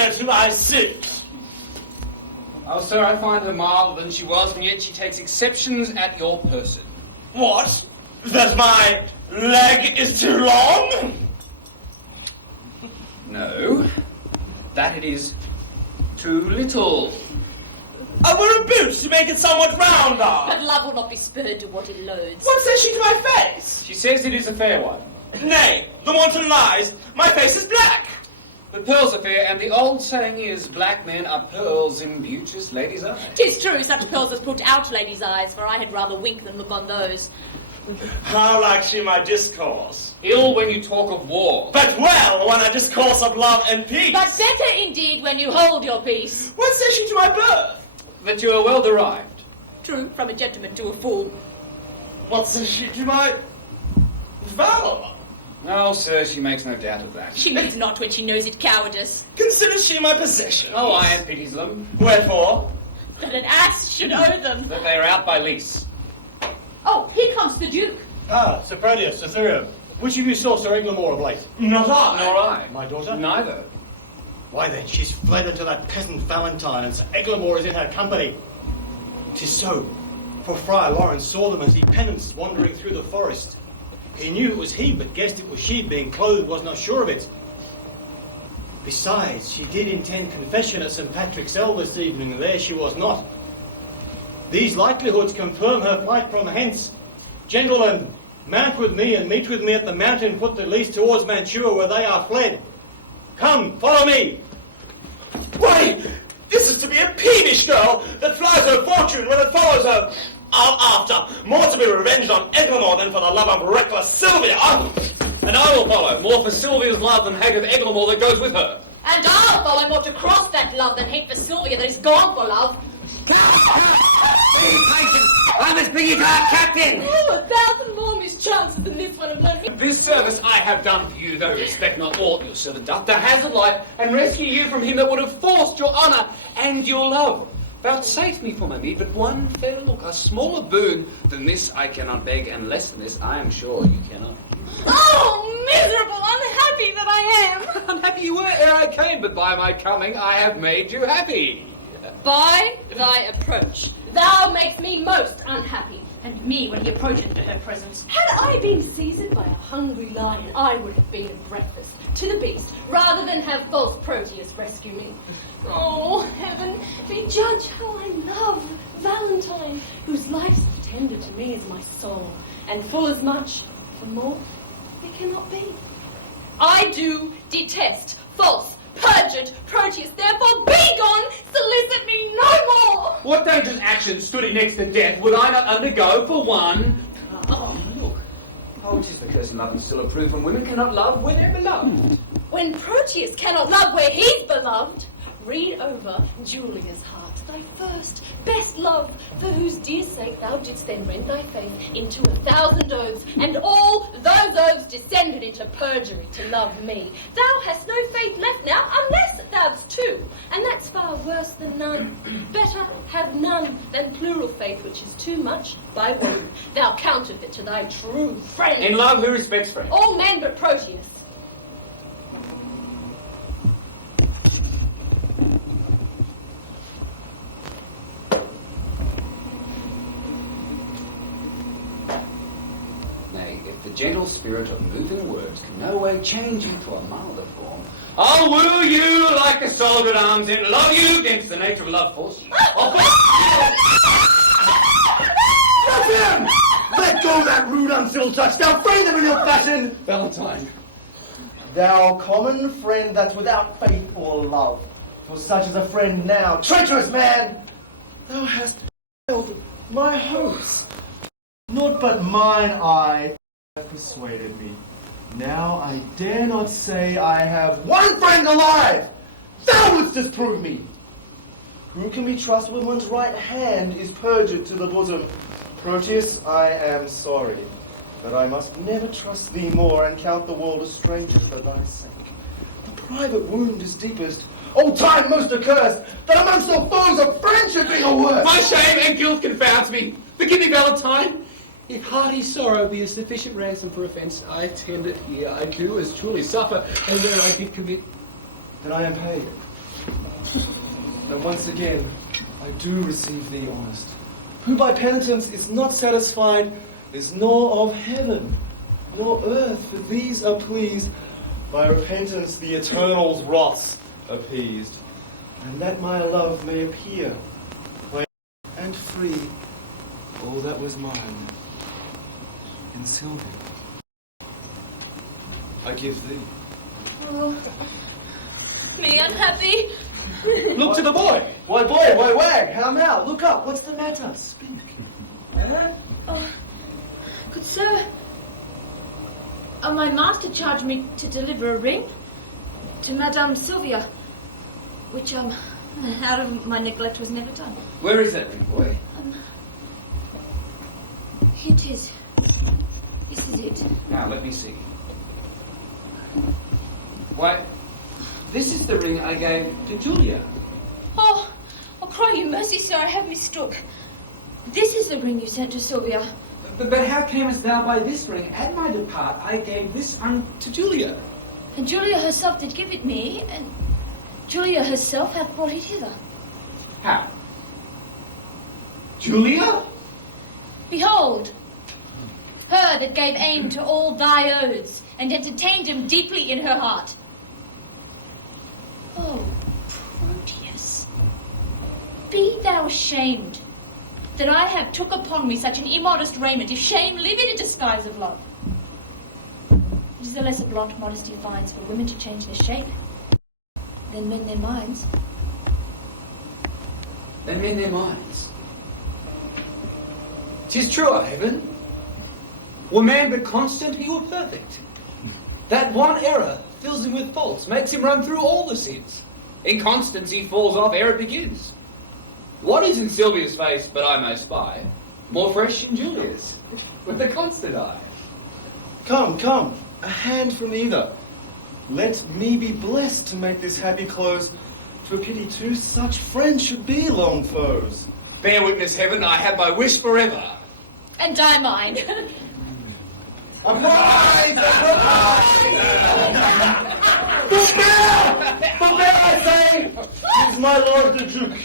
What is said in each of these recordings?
inferior to my suit. Oh, sir, I find her milder than she was, and yet she takes exceptions at your person. What? That my leg is too long? No, that it is too little. I wear a boot to make it somewhat rounder. But love will not be spurred to what it loads. What says she to my face? She says it is a fair one. Nay, the wanton lies. My face is black. But pearls are fair, and the old saying is, black men are pearls in beauteous ladies' eyes. 'Tis true, such pearls as put out ladies' eyes, for I had rather wink than look on those. How likes she my discourse? Ill when you talk of war. But well when I discourse of love and peace. But better indeed when you hold your peace. What says she to my birth? That you are well derived. True, from a gentleman to a fool. What says she to my valour? No, sir, she makes no doubt of that. She needs not when she knows it cowardice. Considers she my possession? Oh, I am pities them. Wherefore? That an ass should owe them. That they are out by lease. Oh, here comes the Duke. Ah, Sir Proteus, Sir Thurio. Which of you saw Sir Eglamour of late? Not I. Nor I. My daughter? Neither. Why then, she's fled into that peasant Valentine, and Sir Eglamour is in her company. 'Tis so, for Friar Lawrence saw them as he penanced wandering through the forest. He knew it was he, but guessed it was she, being clothed, was not sure of it. Besides, she did intend confession at St. Patrick's Ell this evening, and there she was not. These likelihoods confirm her flight from hence. Gentlemen, mount with me and meet with me at the mountain foot that leads towards Mantua, where they are fled. Come, follow me. Why, this is to be a peevish girl that flies her fortune when it follows her after. More to be revenged on Eglamour than for the love of reckless Sylvia. And I will follow, more for Sylvia's love than hate of Eglamour that goes with her. And I'll follow more to cross that love than hate for Sylvia that is gone for love. I must bring you to our captain! Oh, 1,000 more mischances than this one of mine. This service I have done for you, though respect not aught your servant doth, to hazard life and rescue you from him that would have forced your honour and your love. Vouchsafe me for my meed but one fair look, a smaller boon than this I cannot beg, and less than this I am sure you cannot. Oh, miserable, unhappy that I am! Unhappy you were ere I came, but by my coming I have made you happy. By thy approach, thou makest me most unhappy, and me when he approacheth into her presence. Had I been seized by a hungry lion, I would have been at breakfast to the beast, rather than have false Proteus rescue me. Oh, heaven, be judge how I love Valentine, whose life is tender to me as my soul, and full as much, for more, it cannot be. I do detest false, perjured Proteus, therefore be gone, solicit me no more! What dangerous action, stood next to death, would I not undergo for one? Oh, look. Oh, it is the curse in love and still approved when women cannot love where they're beloved. When Proteus cannot love where he's beloved, read over Julia's heart, thy first, best love, for whose dear sake thou didst then rend thy faith into 1,000 oaths, and all those oaths descended into perjury to love me. Thou hast no faith left now, unless thou'st two, and that's far worse than none. Better have none than plural faith, which is too much by one. Thou counterfeit to thy true friend. In love, who respects friends? All men but Proteus. The gentle spirit of moving words can no way change you to a milder form. I'll woo you like a soldier at arms and love you against the nature of love force. Let go that rude uncivil touch, thou frame them in your fashion! Valentine. Thou common friend that's without faith or love, for such is a friend now, treacherous man! Thou hast failed my hopes. Naught but mine eye hath persuaded me. Now I dare not say I have one friend alive! Thou wouldst disprove me! Who can be trusted when one's right hand is perjured to the bosom? Proteus, I am sorry, but I must never trust thee more and count the world a stranger for thy sake. The private wound is deepest. O time most accursed, that amongst the foes of friendship be the worst! My shame and guilt confounds me. Forgive me, Valentine. If hearty sorrow be a sufficient ransom for offence, I tend it here. I do as truly suffer as where I did commit. Then I am paid. And once again, I do receive thee honest. Who by penitence is not satisfied is nor of heaven, nor earth, for these are pleased. By repentance the eternal's wraths appeased. And that my love may appear, play and free, all that was mine. In Sylvia, I give thee. Oh, me unhappy. Look to the boy! Why, boy, why, wag, how now? Look up, what's the matter? Speak. Oh, good sir, my master charged me to deliver a ring to Madame Sylvia, which, out of my neglect was never done. Where is that ring, boy? Here it is. This is it. Now, let me see. Why, this is the ring I gave to Julia. Oh, I'll cry you mercy, sir, I have mistook. This is the ring you sent to Sylvia. But how camest thou by this ring? At my depart, I gave this unto Julia. And Julia herself did give it me, and Julia herself hath brought it hither. How? Julia? Behold, her that gave aim to all thy oaths, and entertained him deeply in her heart. Oh, Proteus, be thou ashamed that I have took upon me such an immodest raiment, if shame live in a disguise of love. It is the less a blot modesty finds for women to change their shape than men their minds. Than men their minds. 'Tis true, O heaven. Were man but constant, he were perfect. That one error fills him with faults, makes him run through all the sins. Inconstancy falls off ere it begins. What is in Sylvia's face, but I may spy, more fresh in Julia's, with a constant eye. Come, come, a hand from either. Let me be blessed to make this happy close. For pity too, such friends should be long foes. Bear witness, heaven, I have my wish forever. And I mine. Abide! Forbear, I say! Is my lord the Duke.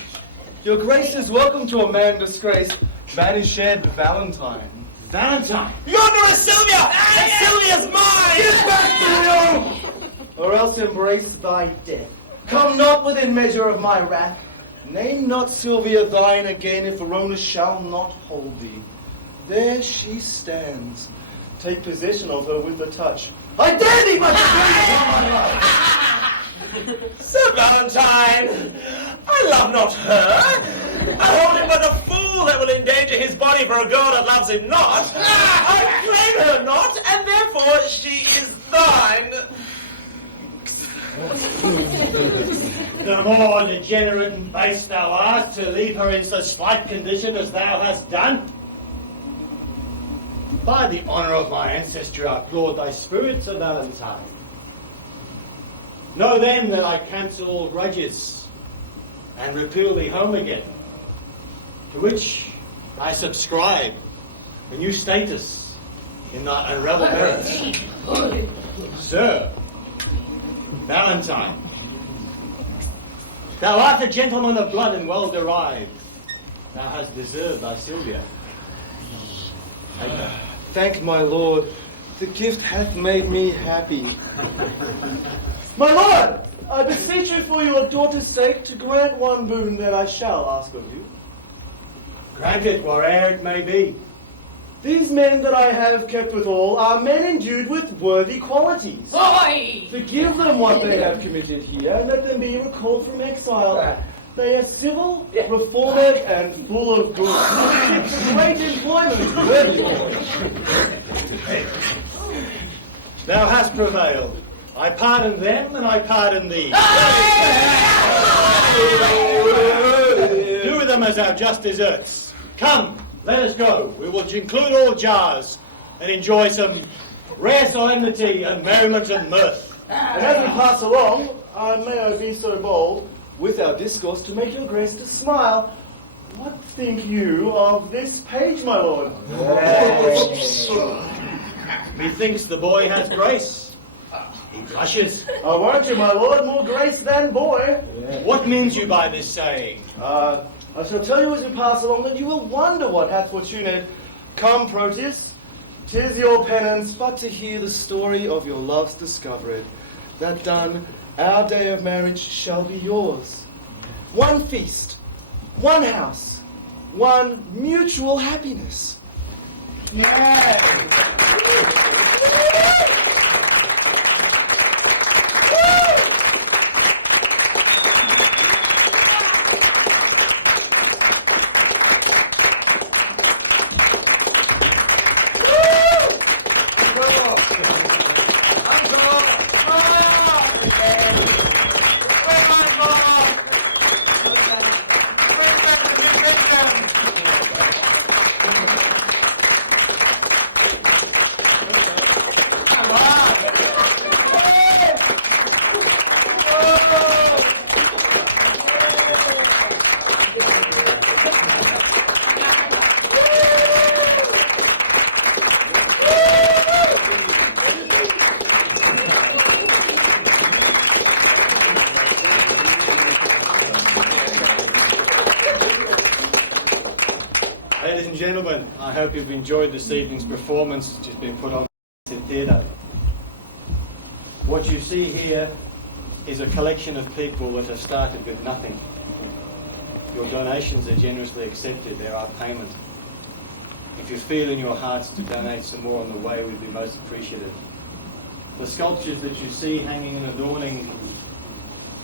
Your grace is welcome to a man disgraced. Man is shared the Valentine. Valentine! Yonder is Sylvia! And Sylvia's mine! Get back to you! Or else embrace thy death. Come not within measure of my wrath. Name not Sylvia thine again, if Verona shall not hold thee. There she stands. Take possession of her with a touch. I dare thee, but Sir Valentine, I love not her. I hold him but a fool that will endanger his body for a girl that loves him not. I claim her not, and therefore she is thine. The more degenerate and base thou art to leave her in so slight condition as thou hast done. By the honour of my ancestry, I applaud thy spirit, Sir Valentine. Know then that I cancel all grudges and repeal thee home again, to which I subscribe a new status in thy unraveled merits. Sir Valentine, thou art a gentleman of blood and well derived. Thou hast deserved thy Sylvia. I thank my lord. The gift hath made me happy. My lord, I beseech you for your daughter's sake to grant one boon that I shall ask of you. Grant it, where'er it may be. These men that I have kept withal are men endued with worthy qualities. Oi! Forgive them what they have committed here, and let them be recalled from exile. They are civil, reformed, and full of good. Great employment, worthy lord. Thou hast prevailed. I pardon them, and I pardon thee. Do with them as thou just deserts. Come, let us go. We will conclude all jars and enjoy some rare solemnity and merriment and mirth. And as we pass along, may I be so bold, with our discourse, to make your grace to smile. What think you of this page, my lord? Methinks the boy has grace. He blushes. I warrant you, my lord, more grace than boy. What means you by this saying? I shall tell you as we pass along that you will wonder what hath fortuned. Come, Proteus, 'tis your penance but to hear the story of your love's discovery. That done, our day of marriage shall be yours. One feast, one house, one mutual happiness. Ladies and gentlemen, I hope you've enjoyed this evening's performance which has been put on in theatre. What you see here is a collection of people that have started with nothing. Your donations are generously accepted, there are payments. If you feel in your hearts to donate some more on the way, we'd be most appreciative. The sculptures that you see hanging and adorning